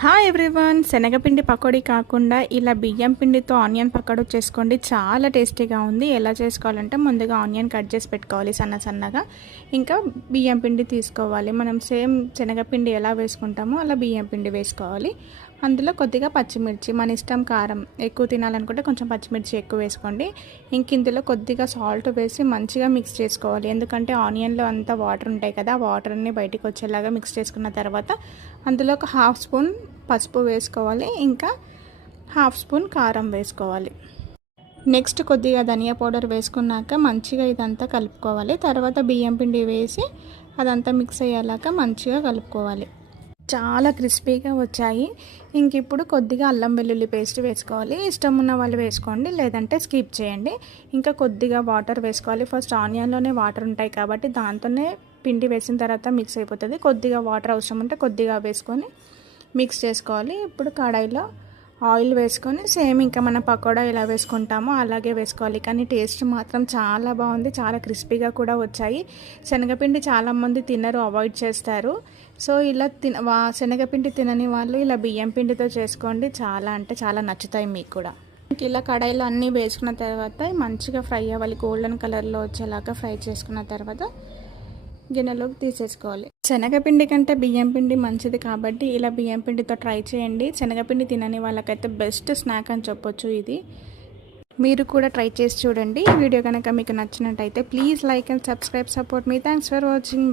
Hi everyone, శనగపిండి పకోడీ కాకుండా ఇలా బియ్యం పిండితో ఆనియన్ పకోడీ చేసుకోండి. చాలా టేస్టీగా ఉంది. ఎలా చేసుకోవాలంటే ముందుగా ఆనియన్ కట్ చేసి పెట్టుకోవాలి సన్న సన్నగా. ఇంకా బియ్యం పిండి తీసుకోవాలి. మనం సేమ్ శనగపిండి ఎలా వేసుకుంటామో అలా బియ్యం పిండి వేసుకోవాలి. అందులో కొద్దిగా పచ్చిమిర్చి, మన ఇష్టం, కారం ఎక్కువ తినాలనుకుంటే కొంచెం పచ్చిమిర్చి ఎక్కువ వేసుకోండి. ఇంక ఇందులో కొద్దిగా సాల్ట్ వేసి మంచిగా మిక్స్ చేసుకోవాలి. ఎందుకంటే ఆనియన్లో అంతా వాటర్ ఉంటాయి కదా, ఆ వాటర్ని బయటికి వచ్చేలాగా మిక్స్ చేసుకున్న తర్వాత అందులో ఒక హాఫ్ స్పూన్ పసుపు వేసుకోవాలి. ఇంకా హాఫ్ స్పూన్ కారం వేసుకోవాలి. నెక్స్ట్ కొద్దిగా ధనియా పౌడర్ వేసుకున్నాక మంచిగా ఇదంతా కలుపుకోవాలి. తర్వాత బియ్యం పిండి వేసి అదంతా మిక్స్ అయ్యేలాగా మంచిగా కలుపుకోవాలి. చాలా క్రిస్పీగా వచ్చాయి. ఇంక ఇప్పుడు కొద్దిగా అల్లం వెల్లుల్లి పేస్ట్ వేసుకోవాలి. ఇష్టం ఉన్న వాళ్ళు వేసుకోండి, లేదంటే స్కిప్ చేయండి. ఇంకా కొద్దిగా వాటర్ వేసుకోవాలి. ఫస్ట్ ఆనియన్లోనే వాటర్ ఉంటాయి కాబట్టి దాంతోనే పిండి వేసిన తర్వాత మిక్స్ అయిపోతుంది. కొద్దిగా వాటర్ అవసరం ఉంటే కొద్దిగా వేసుకొని మిక్స్ చేసుకోవాలి. ఇప్పుడు కడాయిలో ఆయిల్ వేసుకొని సేమ్ ఇంకా మన పకోడా ఎలా వేసుకుంటామో అలాగే వేసుకోవాలి. కానీ టేస్ట్ మాత్రం చాలా బాగుంది. చాలా క్రిస్పీగా కూడా వచ్చాయి. శనగపిండి చాలామంది తినరు, అవాయిడ్ చేస్తారు. సో ఇలా శనగపిండి తినని వాళ్ళు ఇలా బియ్యం పిండితో చేసుకోండి. చాలా అంటే చాలా నచ్చుతాయి మీకు కూడా. ఇలా కడాయిలో అన్నీ వేసుకున్న తర్వాత మంచిగా ఫ్రై అవ్వాలి. గోల్డెన్ కలర్లో వచ్చేలాగా ఫ్రై చేసుకున్న తర్వాత గిన్నెలోకి తీసేసుకోవాలి. శనగపిండి కంటే బియ్యం పిండి మంచిది కాబట్టి ఇలా బియ్యం పిండితో ట్రై చేయండి. శనగపిండి తినని వాళ్ళకైతే బెస్ట్ స్నాక్ అని చెప్పొచ్చు ఇది. మీరు కూడా ట్రై చేసి చూడండి. ఈ వీడియో కనుక మీకు నచ్చినట్టయితే please like and subscribe, support me. Thanks for watching.